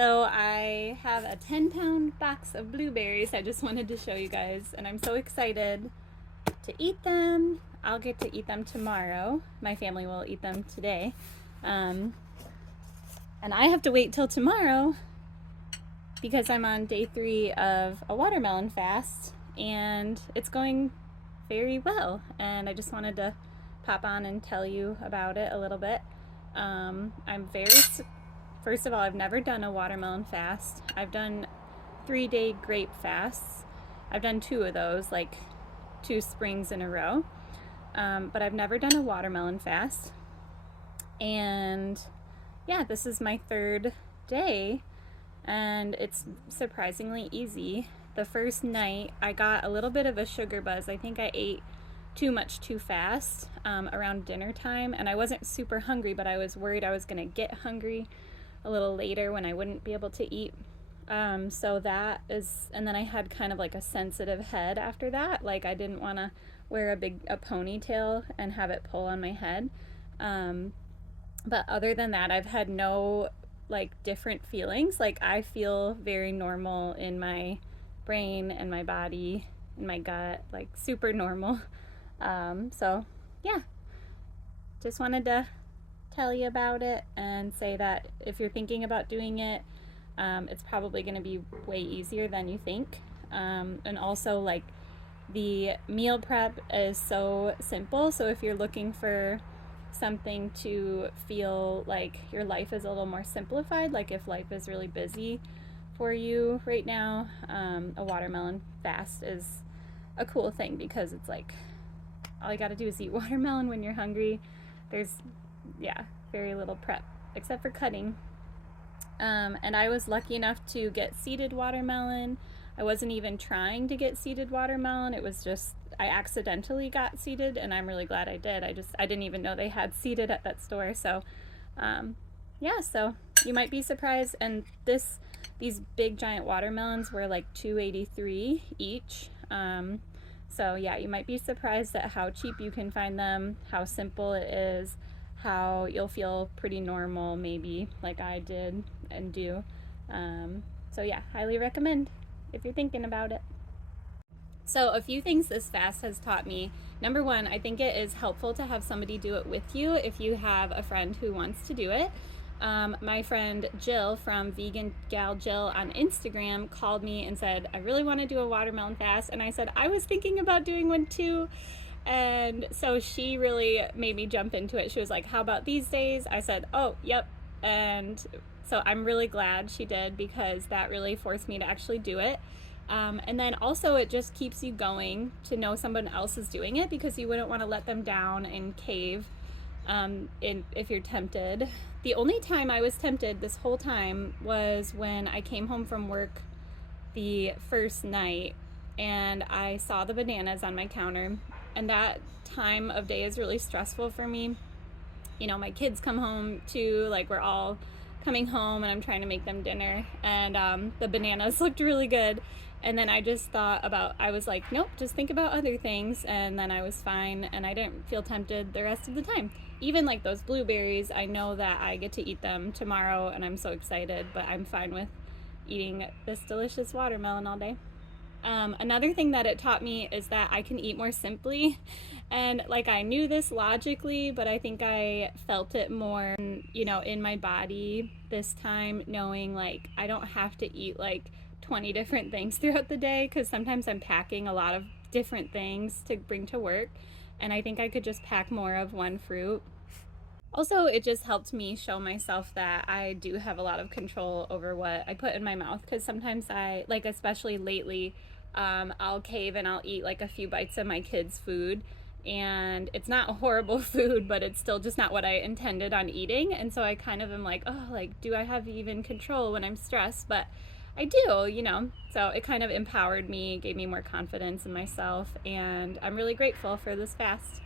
So I have a 10-pound box of blueberries I just wanted to show you guys, and I'm so excited to eat them. I'll get to eat them tomorrow. My family will eat them today. And I have to wait till tomorrow because I'm on day 3 of a watermelon fast, and it's going very well. And I just wanted to pop on and tell you about it a little bit. First of all, I've never done a watermelon fast. I've done 3-day grape fasts. I've done 2 of those, like 2 springs in a row. But I've never done a watermelon fast. And yeah, this is my 3rd day, and it's surprisingly easy. The first night, I got a little bit of a sugar buzz. I think I ate too much too fast around dinner time, and I wasn't super hungry, but I was worried I was going to get hungry a little later when I wouldn't be able to eat. So that is, and then I had kind of like a sensitive head after that. Like I didn't want to wear a ponytail and have it pull on my head. But other than that, I've had no like different feelings. Like I feel very normal in my brain and my body and my gut, like super normal. So yeah, just wanted to tell you about it and say that if you're thinking about doing it, it's probably going to be way easier than you think. And also, like, the meal prep is so simple. So if you're looking for something to feel like your life is a little more simplified, like if life is really busy for you right now, a watermelon fast is a cool thing because it's like all you got to do is eat watermelon when you're hungry. There's very little prep except for cutting. And I was lucky enough to get seeded watermelon. I wasn't even trying to get seeded watermelon. It was just, I accidentally got seeded, and I'm really glad I did. I didn't even know they had seeded at that store. So, so you might be surprised. And these big giant watermelons were like $2.83 each. So yeah, you might be surprised at how cheap you can find them, how simple it is, how you'll feel pretty normal, maybe like I did and do. So yeah, highly recommend if you're thinking about it. So a few things this fast has taught me. Number one, I think it is helpful to have somebody do it with you if you have a friend who wants to do it. My friend Jill from Vegan Gal Jill on Instagram called me and said, I really want to do a watermelon fast. And I said, I was thinking about doing one too. And so she really made me jump into it. She was like, how about these days? I said, oh, yep. And so I'm really glad she did because that really forced me to actually do it. And then also it just keeps you going to know someone else is doing it because you wouldn't want to let them down and cave if you're tempted. The only time I was tempted this whole time was when I came home from work the first night and I saw the bananas on my counter. And that time of day is really stressful for me. You know, my kids come home too, like we're all coming home and I'm trying to make them dinner. And the bananas looked really good. And then I just I was like, nope, just think about other things. And then I was fine and I didn't feel tempted the rest of the time. Even like those blueberries, I know that I get to eat them tomorrow and I'm so excited, but I'm fine with eating this delicious watermelon all day. Another thing that it taught me is that I can eat more simply, and like I knew this logically, but I think I felt it more, you know, in my body this time, knowing like I don't have to eat like 20 different things throughout the day because sometimes I'm packing a lot of different things to bring to work, and I think I could just pack more of one fruit. Also, it just helped me show myself that I do have a lot of control over what I put in my mouth because sometimes like especially lately, I'll cave and I'll eat like a few bites of my kids' food, and it's not horrible food, but it's still just not what I intended on eating. And so I kind of am like, oh, like, do I have even control when I'm stressed? But I do, you know. So it kind of empowered me, gave me more confidence in myself, and I'm really grateful for this fast.